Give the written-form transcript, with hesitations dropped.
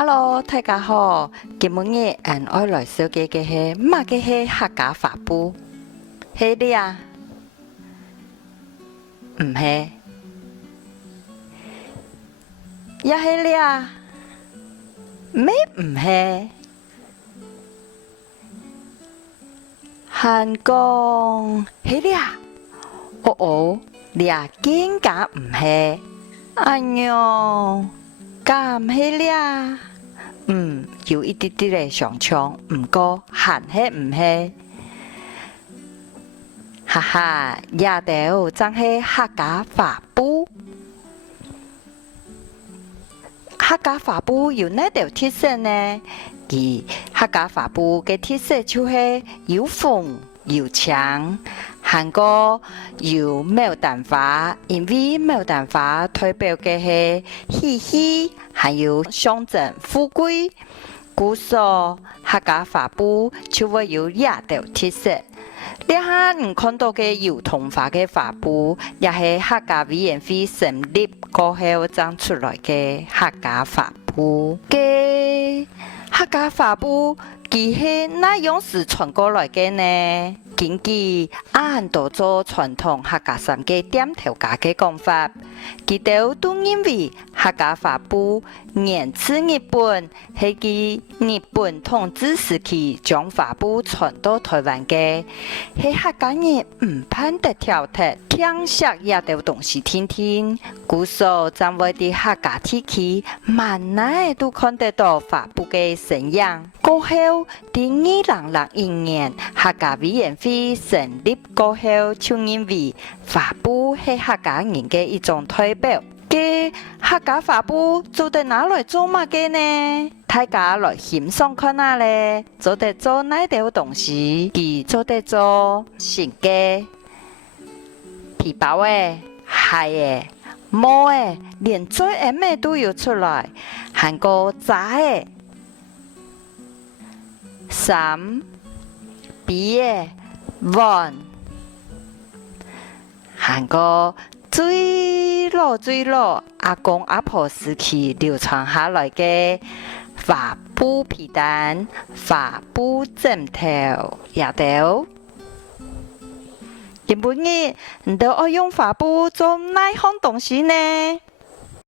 Hello，大家好。今日我来小姐嘅係乜嘅係客家法布？係你啊？唔係，也係你啊？咩唔係？韓國係你啊？哦，你啊更加唔係。哎喲，咁係你啊？有一啲啲嘅上場，唔過閒係唔係？哈哈，也掉真係客家法布。客家法布有哪條特色呢？而客家法布嘅特色就係有風有長，韓國有牡丹花，因為牡丹花代表嘅係喜氣，還有象徵富貴。故所客家法布就會有廿條特色。你下唔看到嘅油桐花嘅法布，也係客家委員會成立過後整出來嘅客家法布。嘅客家法布，佢係哪樣時傳過來嘅呢？根據按多做傳統客家三嘅點頭家嘅講法，佢哋都認為客家法布源自日本，係佢日本統治時期將法布傳到台灣嘅，係客家人唔盼得挑剔，聽說也條東西聽聽，故所將會喺客家地區萬哪都看得到法布嘅身影。過後，喺2001年，客家委員會成立過後，就認為法布係客家人嘅一種代表。嘅客家法布做得拿來做乜嘅呢？大家來欣賞看下咧，做得做哪條東西？佢做得做成嘅皮包誒、鞋誒、帽誒，連最矮咩都要出來，韓國扎誒。衫、筆嘅碗，韓國最老阿公阿婆時期流傳下來嘅法布被單、法布枕頭也條。根本你都愛用法布做哪項東西呢？